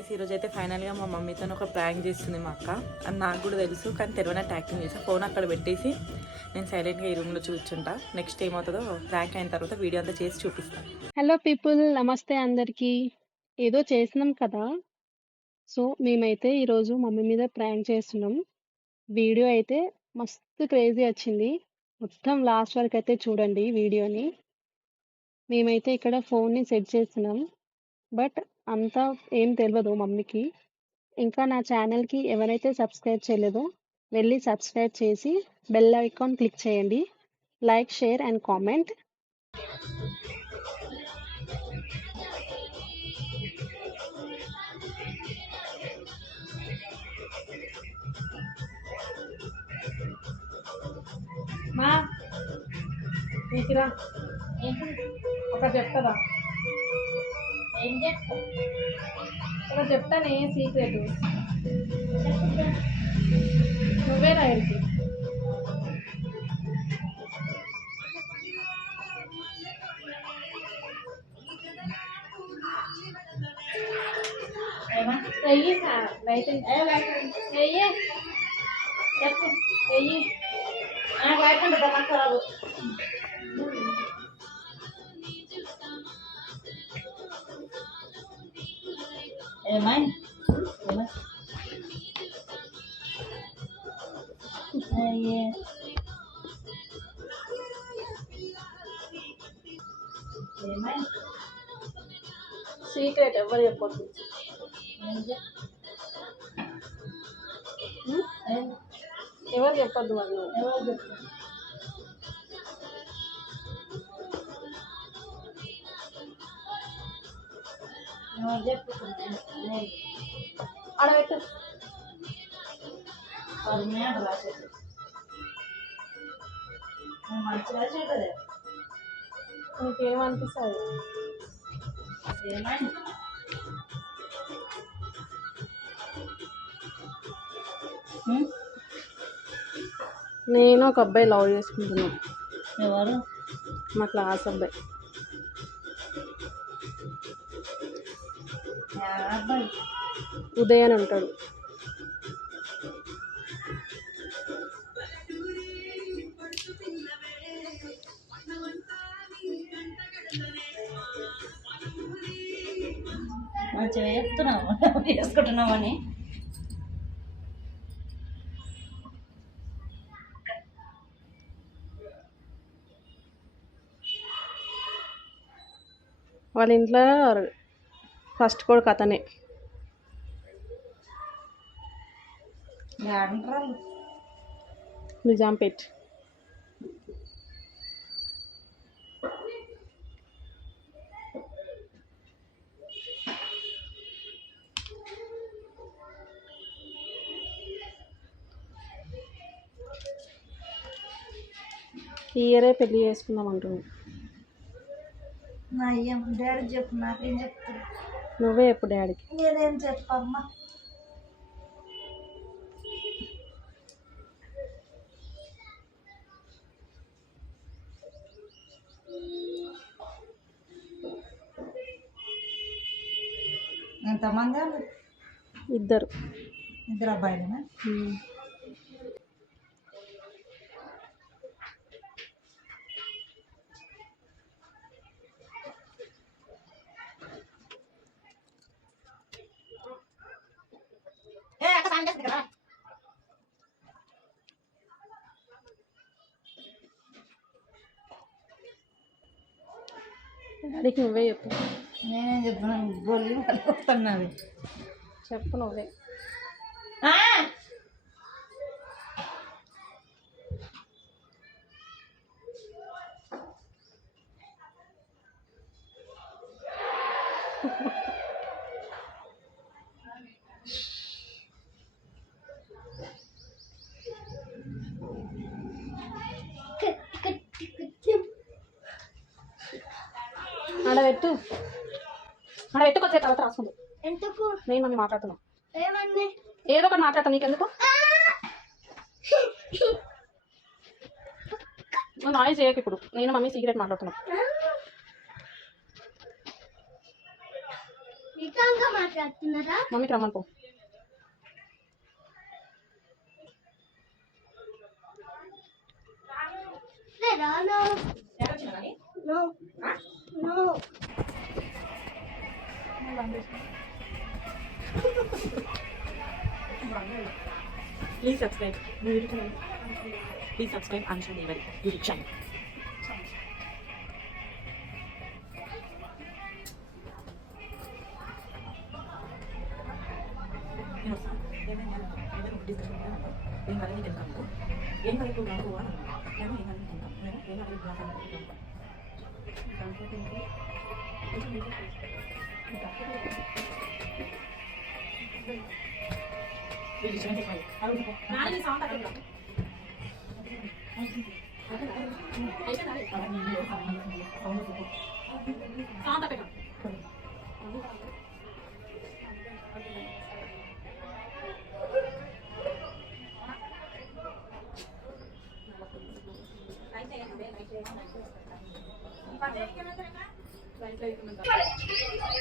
Guys ఈరోజు అయితే ఫైనల్గా మా మమ్మీతో ఒక ప్రాంక్ చేస్తుంది మా అక్క. అది నాకు కూడా తెలుసు, కానీ తెలియనట్టు యాక్టింగ్ చేసా. ఫోన్ అక్కడ పెట్టేసి నేను సైలెంట్గా ఈ రూమ్లో చూపించుంటా. నెక్స్ట్ ఏమవుతుందో ప్రాంక్ అయిన తర్వాత వీడియో అంతా చేసి చూపిస్తాను. హలో పీపుల్, నమస్తే అందరికీ. ఏదో చేసినాం కదా, సో మేమైతే ఈరోజు మమ్మీ మీద ప్రాంక్ చేస్తున్నాం. వీడియో అయితే మస్తు క్రేజీ వచ్చింది. మొత్తం లాస్ట్ వరకు అయితే చూడండి వీడియోని. మేమైతే ఇక్కడ ఫోన్ని సెట్ చేస్తున్నాం, బట్ అంతా ఏం తెలియదు మమ్మీకి. ఇంకా నా ఛానల్కి ఎవరైతే సబ్స్క్రైబ్ చేయలేదో వెళ్ళి సబ్స్క్రైబ్ చేసి బెల్ ఐకాన్ క్లిక్ చేయండి. Like, share and comment. మా నీకురా ఒక చెప్తారా? ఏం చెప్తా? ఒక చెప్తానే సీక్రెట్. నువ్వే రాయరికి వెయ్యి బయట వెయ్యి చెప్పు వెయ్యి నాకు బయట పెట్టమా ఖరాబు ఏమై ఏమై సీక్రెట్ ఎవరు చెప్పొద్దు. ఎవరు చెప్పొద్దు వాళ్ళు. ఎవరు చెప్తా? ఎవరు చెప్తున్నా ఆడబెట్టు. పర్మనెంట్ రాసేది మంచి రాసేటదే నీకేమనిపిస్తుంది? ఏమైంది? నేను ఒక అబ్బాయి లవ్ చేసుకుంటున్నాను. ఎవరు? మా క్లాస్ అబ్బాయి. అబ్బాయి ఉదయ్ అని ఉంటాడు. మంచిగా చెప్తున్నావు చేసుకుంటున్నామని. వాళ్ళ ఇంట్లో ఫస్ట్ కొడుకు అతనే. అంటారు నిజాంపేట్. ఈ ఇయరే పెళ్లి చేసుకుందాం అంటుంది. నా ఏం డాడీ చెప్పు, నాకేం చెప్తాను? నువ్వే ఎప్పుడు డాడీకి. నేనేం చెప్పమ్మా? ఎంతమంది వాళ్ళు? ఇద్దరు అబ్బాయిలేనా? డాడీకి నువ్వే చెప్పు. నేనేం చెప్తున్నాను? గోళ్ళు వస్తున్నది. చెప్పు నువ్వే. ఆడబెట్టు, ఆడబెట్టు. కొద్దిసేపు తర్వాత రాసుకుంది. ఎందుకు? నేను మమ్మీ మాట్లాడుతున్నా. ఏమన్నా ఏదో ఒకటి మాట్లాడతాను, నీకెందుకు? నువ్వు నాయిస్ చేయకు. ఇప్పుడు నేను మమ్మీ సీక్రెట్ మాట్లాడుతున్నా. మమ్మీకి రమ్మని పో. Please subscribe. Please subscribe Ansha Devari YouTube channel.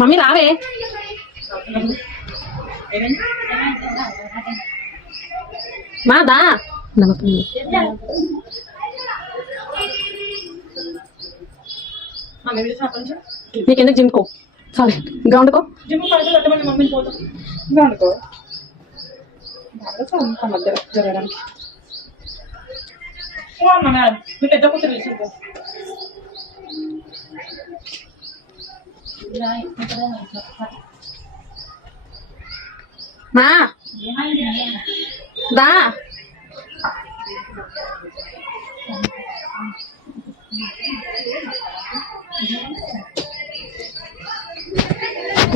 Mummy రావే. మాదా నీకెందుకు జిమ్కో చాలే గ్రౌండ్కో. జిమ్ పడుతుంది మమ్మీని పోతాం గ్రౌండ్కో మధ్య జరగడానికి మీ పెద్ద కూతురు విసుకు మా దా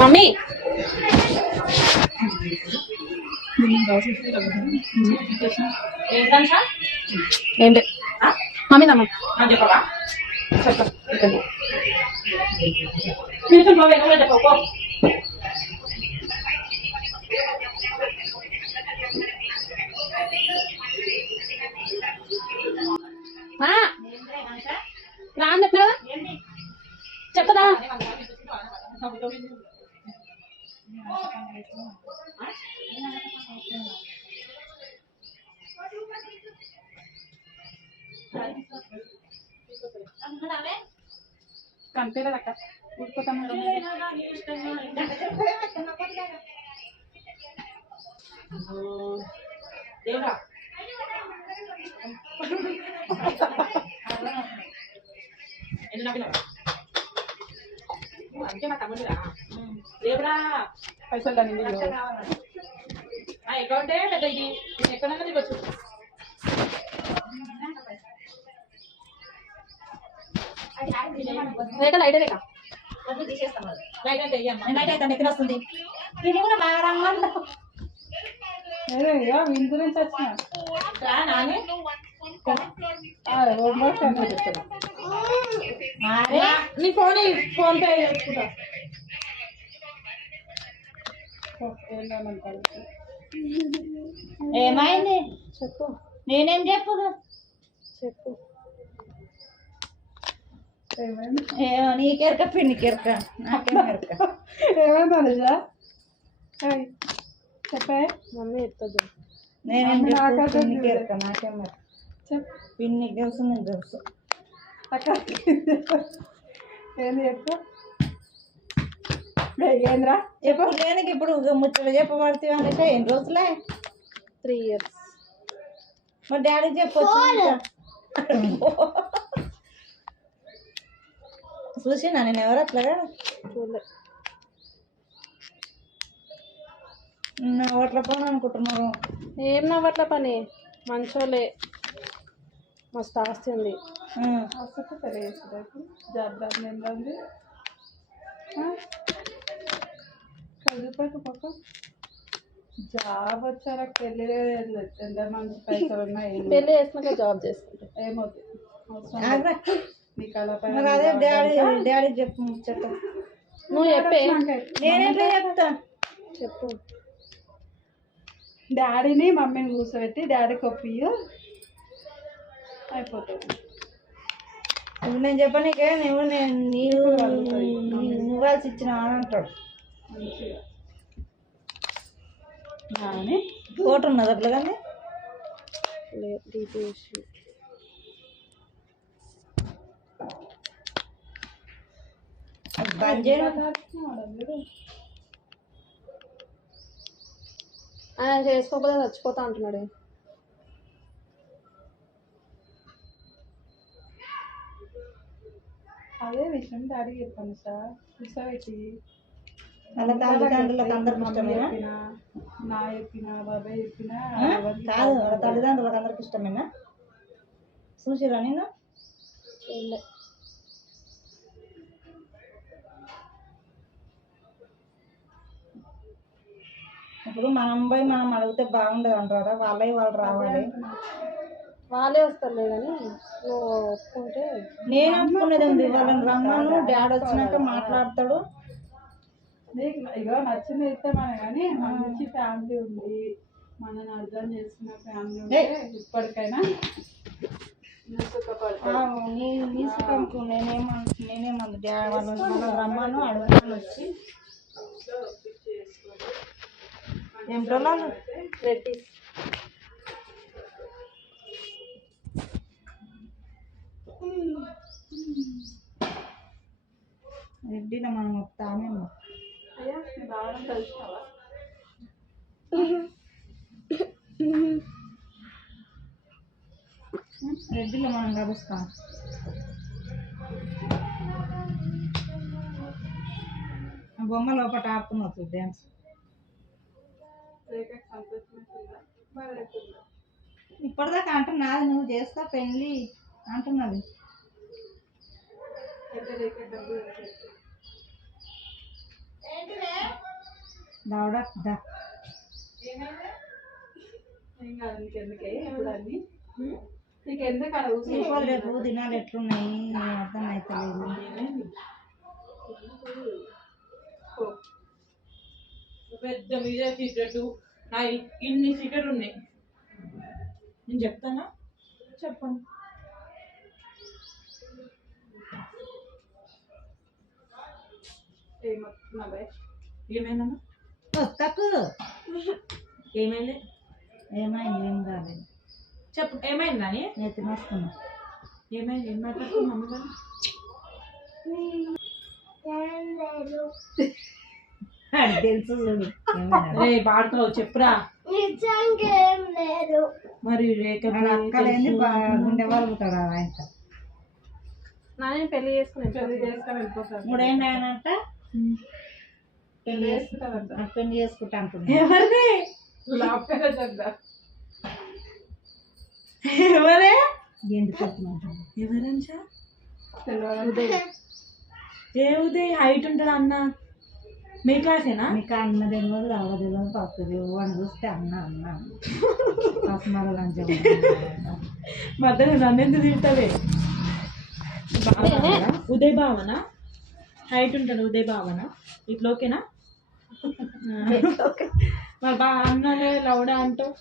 మమ్మీ ఏంటి మమ్మీ నమ్మ చెప్పవా చెప్పు రా అని చెప్పినా కదా చెప్పదా. కనిపించదక్క ఉడిపోతాం దేవుడా అంటే మా తమ్ముడురా దేవుడా పైసలు దాని అకౌంటే పెద్ద ఇది ఎక్కడన్నా దిగొచ్చు. రేఖ లైట్ రేఖ లైట్ అంటే లైట్ అయితే ఎక్కడ వస్తుంది ఇది కూడా బాగా వీని గురించి వచ్చిన నాని నీ ఫోన్ ఫోన్ పే చేసుకుంటా. ఏమైంది చెప్పు నేనేం చెప్పదు చెప్పు. ఏమో నీకెరక పిన్నికెరక నాకేం ఎరక ఏమైందా చెప్పే మమ్మీ ఎత్తదు. నేనేం చెప్పదు పిన్నికెరక నాకేం ఎరక పిన్ని తెలుసు నేను తెలుసు ఏంది చెప్పు ఏంద్రా ఎప్పుడు లేనికి ఇప్పుడు ముచ్చట చెప్పబడుతుంది అంటే ఎన్ని రోజులే 3 years. మా డాడీకి చెప్పొచ్చు చూసినా నేను ఎవరు అట్లాగా చూడలే. ఓట్ల పని అనుకుంటున్నారు. ఏం నవ్వట్ల పని మంచోలే మస్తు ఆస్తి ఉంది. చదువుకోక పక్క జాబ్ వచ్చారా పెళ్ళి ఎంత మంది పైసలు ఉన్నాయి పెళ్ళి చేసినాక జాబ్ చేసుకుంటా ఏమవుతుంది నీకు అలా మరి అదే డాడీ చెప్పు ముచ్చట నువ్వు చెప్పే. నేనెట్లా చెప్తా చెప్పు. డాడీని మమ్మీని కూర్చోబెట్టి డాడీ కొప్పి అయిపోతుంది. ఇప్పుడు నేను చెప్పనీకే నువ్వు నువ్వు ఇచ్చినావు అని అంటాడు. ఫోటో ఉన్నది అట్లా కానీ బంద్ చేయడం ఆయన చేసుకోకపోతే చచ్చిపోతా అంటున్నాడు. అదే విషయం డాడీకి చెప్పాను సార్ కూర్చోబెట్టి వాళ్ళ తల్లిదండ్రులకు అందరికి ఇష్టమేనా? నా చెప్పిన బాబాయ్ చెప్పిన కాదు, వాళ్ళ తల్లిదండ్రులకు అందరికి ఇష్టమేనా? చూసిరా నేను చూడలే. ఇప్పుడు మనం పోయి మనం అడిగితే బాగుండదు అంటారా? వాళ్ళే వాళ్ళు రావాలి. వాళ్ళే వస్తారులే కానీ నువ్వు ఒప్పుకుంటే నేను ఒప్పుకునేది ఉంది. వాళ్ళని రమ్మను, డాడీ వచ్చినాక మాట్లాడతాడు. నీకు ఇగో నచ్చింది ఇస్తామని కానీ మంచి ఫ్యామిలీ ఉంది, మనని అర్థం చేసుకున్న ఫ్యామిలీ ఉంటే ఇప్పటికైనా నీ సుఖంకు నేనేమంది డాడీ వాళ్ళని రమ్మను, అడగను వచ్చి ఏం రోజులు రెడ్డి రెడ్డిలో మనం వస్తామేమో. అయ్యా రావడం కలిసినావా? రెడ్డిలో మనం కలుస్తాం. బొమ్మ లోపల ఆపుకున్నావు డ్యాన్స్. ఇప్పటిదాకా అంటున్నది నువ్వు చేస్తా పెళ్ళి అంటున్నది. దావడా దా నీకెందుకే ఇప్పుడు అన్ని నీకెందుకు అడుగు రేపు దినాలు ఎట్లున్నాయి అర్థం అవుతలేదు. పెద్ద మీద సీక్రెట్ నా ఇన్ని సీక్రెట్లు ఉన్నాయి. నేను చెప్తానా? చెప్పండి. ఏమైందమ్మా? వస్తాకు ఏమైంది? ఏమైంది? ఏం కాలేదు. చెప్పు ఏమైంది అని. నెత్తి వస్తున్నా. ఏమైంది? ఏం మాట్లాడుతుంది మమ్మీ గారు? తెలుసు చూడు. రే పాడుకోవు చెప్పురా. మరి రేఖ అక్కలేంది గుండె వరుగుతాడు ఆయన. నానే పెళ్లి చేసుకుని వెళ్ళిపోతాను. మూడేళ్ళు ఆయనంట పెళ్లి చేసుకుంటా అంటున్నా. ఎవరే? ఎవరే? ఎందుకు చెప్తున్నా? ఎవరంచా? ఏ ఉదయ్ హైట్ ఉంటాడు అన్న. మీ క్లాసేనా? మీకు అన్న తెలియదు, అవ్వ తెలియదు, పప్పు తెలియదు అని చూస్తే అన్న అన్న పసుమల లంచం మధ్యలో నన్ను ఎందుకు తింటవే? ఉదయ్ భావనా? హైట్ ఉంటాడు ఉదయ్ భావనా? ఇట్లా ఓకేనా? మరి బాగా అన్నలే లౌడా అంటావు.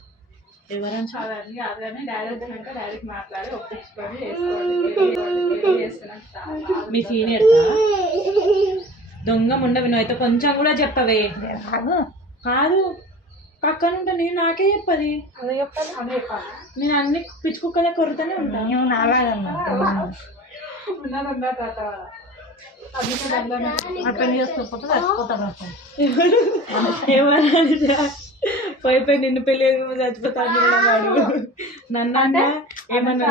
ఎవరని అదని కాదు కానీ డాడీ వచ్చినాక డాడీకి మాట్లాడి ఒప్పించుకొని చేసుకోండి చేస్తున్నాను. మీ సీనియర్ దొంగ ఉండవి నువ్వు అయితే కొంచెం కూడా చెప్పవే. కాదు పక్కన ఉంటా నేను, నాకే చెప్పది. అదే చెప్పాలి, అదే చెప్పాలి. నేను అన్ని పిచ్చి కుక్కలే కొరుతూనే ఉంటాను. నువ్వు నాలాగన్నా పెళ్లి చేసుకోకపోతే చచ్చిపోతాడు. ఏమన్నా పోయి నిన్ను పెళ్లి చచ్చిపోతాను వాడు. నన్ను అంటే ఏమన్నా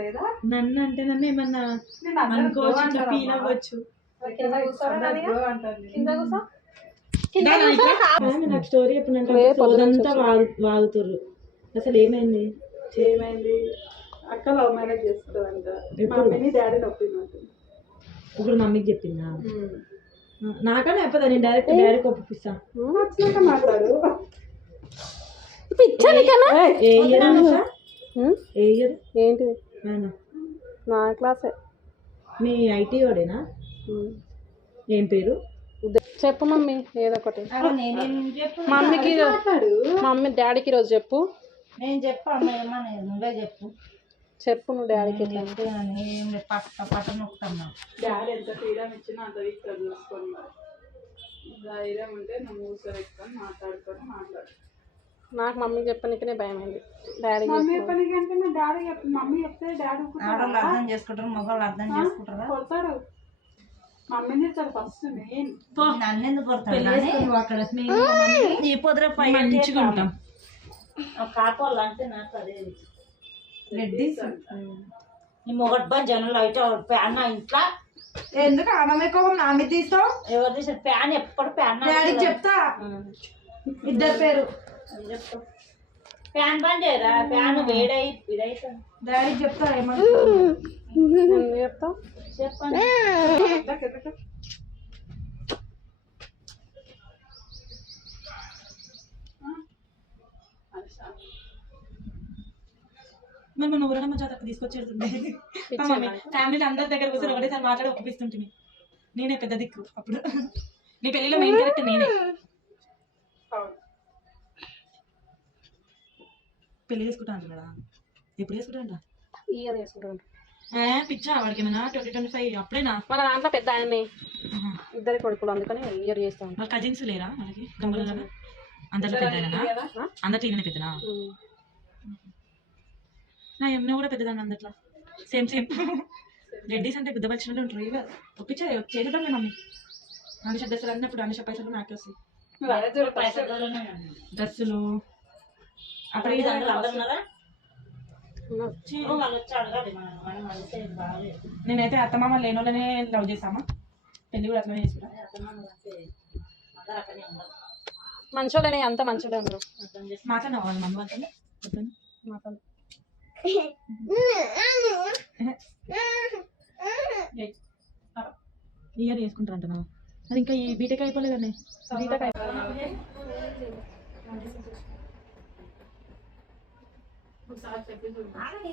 లేదా నన్ను అంటే నన్ను ఏమన్నా అనుకోవచ్చు, ఫీల్ అవ్వచ్చు. నాకు స్టోరీ చెప్పినంత వాగుతుర్రు. అసలు ఏమైంది? ఏమైంది? అక్క లవ్ మ్యారేజ్ చేస్తుందంట. మమ్మీని డాడీ నొప్పిందంట. ఇప్పుడు మమ్మీకి చెప్పిందా? నాకనే చెప్పదా? నేను డైరెక్ట్ ఒప్పిస్తా. వచ్చినాక మాట్లాడు. ఏ ఇయర్ అనుషా? ఏ ఇయర్? ఏంటిది? నా క్లాసే. మీ ఐటీ వాడేనా? ఏం పేరు? చెప్పు మమ్మీ ఏదో ఒకటి. నేనేం చెప్పు మమ్మీకి మమ్మీ డాడీకి ఈరోజు చెప్పు. నేను చెప్పాను ఏమన్నా నువ్వే చెప్పు. చెప్పు నువ్వు డాడీకి. పట్ట నొక్కుతున్నా. డాడీ ఎంత ఫ్రీడమ్ ఇచ్చినా అంత వీక్ చూసుకోండి. ధైర్యం ఉంటే నువ్వు మూసరెక్కుని మాట్లాడు. నాకు మమ్మీ చెప్పనికనే భయం అయింది. డాడీ మమ్మీ చెప్పనికంటే నా డాడీ మమ్మీ చెప్తే డాడీ ఆడవాళ్ళు అర్థం చేసుకుంటారు, మగవాళ్ళు అర్థం చేసుకుంటారా? కొడతాడు. మమ్మీని చెప్తాడు ఫస్ట్ మెయిన్. నన్ను ఎందుకు కొడతాడు? అక్కడ ఈ పొద్దున మంచిగా ఉంటాం. కాపాళ్ళు అంటే నాకు అదే రెడ్డి ఈ మొగట్ జనంలో అయితే ఫ్యాన్ ఇంట్లో ఎందుకు ఆమె కోపం నా మీద తీస్తావు? ఎవరు తీసారు ఫ్యాన్? ఎప్పుడు ఫ్యాన్ డాడీకి చెప్తా. ఇద్దరు పేరు చెప్తా. ఫ్యాన్ బంద్ చేయరా? ఫ్యాన్ వేడై ఇదైతే డాడీకి చెప్తా. ఏమన్నా చెప్తావు? చెప్పండి. మేము నువ్వు ఊరడమ్మ జాతరకు తీసుకొచ్చేస్తుండే ఫ్యామిలీ అందరి దగ్గర కూర్చొని ఒకటేసారి మాట్లాడి ఒప్పిస్తుంటుంది. నేనే పెద్ద దిక్కు అప్పుడు. నీ పెళ్లిలో మెయిన్ క్యారెక్టర్ నేనే. పెళ్లి చేసుకుంటా అంటున్నాడా? ఎప్పుడు చేసుకుంటా అంట? ఈ ఇయర్ చేసుకుంటాను. పిచ్చా వాడికి ఏమైనా 2025 అప్పుడేనా? మన దాంట్లో పెద్ద ఆయన్ని ఇద్దరి కొడుకులు, అందుకని ఇయర్ చేస్తాను. వాళ్ళ కజిన్స్ లేరా మనకి? అందరిలో పెద్దనా? అందరిలో ఈయన పెద్దనా? నా యమున కూడా పెద్దదాన్ని అందట్లో. సేమ్ రెడ్డిస్ అంటే పెద్ద పచ్చినట్టు ఉంటారు. ఇక ఒప్పించా చేద్దాం మమ్మీ. అనుష డ్రెస్సులు అన్నప్పుడు అనుష పైసలు నాకు వస్తాయి. డ్రెస్సులు అప్పుడు నేనైతే అత్తమామ లేని వాళ్ళనే లవ్ చేసామా. పెళ్లి కూడా అట్లనే చేసుకున్నా. మంచోళ్ళనే అంత మంచోళ్ళే ఉండరు. మాట్లాడినా వాళ్ళ మమ్మీ వాళ్ళని మాట్లాడు. ఇయర్ చేసుకుంటారంట. అది ఇంకా ఈ బీటెక్ అయిపోలేదండి. బీటెక్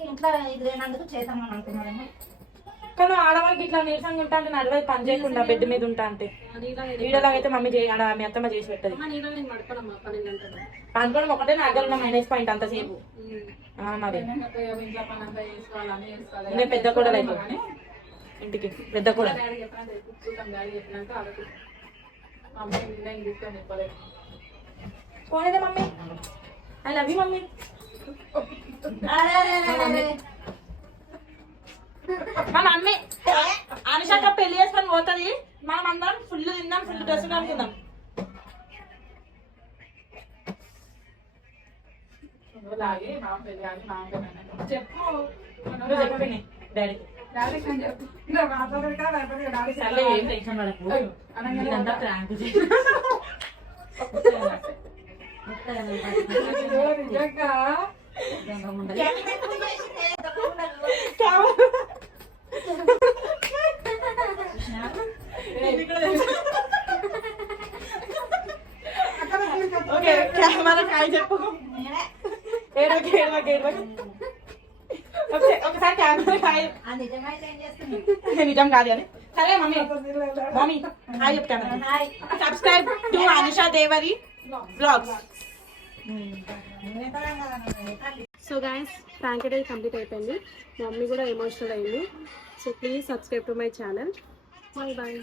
ఇంట్లో ఇది లేనందుకు చేద్దామని అనుకున్నారేమో. కానీ ఆడవాళ్ళకి ఇట్లా నీరసంగా ఉంటా అంటే నడవది పని చేయకుండా బెడ్ మీద ఉంటా అంటే. వీడలాగైతే మమ్మీ మీ అత్తమ్మ చేసి పెట్టదు. పనుకోవడం ఒకటే నాగల మైనస్ పాయింట్ అంతసేపు. మరి నేను పెద్ద కూడా లేదు ఇంటికి. పెద్ద కూడా పోనేదే mummy. I love you mummy. మా మమ్మీ అనుషాక పెళ్లి చేసుకొని పోతుంది. మనం అందరం ఫుల్ తిందాం, ఫుల్ డ్రెస్ అనుకుందాం. చెప్పు డాడీ సర్లే ఏం టెన్షన్ పడకు. ఇదంతా ప్రాంక్ ఓకే కెమెరా కాయ చెప్పు. ఒకసారి కెమెరా కాయ నిజం కాదు అని. సరే మమ్మీ మమ్మీ హాయ్ చెప్తాను. Subscribe to Anusha Devari vlogs. So guys prank అయితే కంప్లీట్ అయిపోయింది. మమ్మీ కూడా ఎమోషనల్ అయింది. So please subscribe to my channel. Bye bye.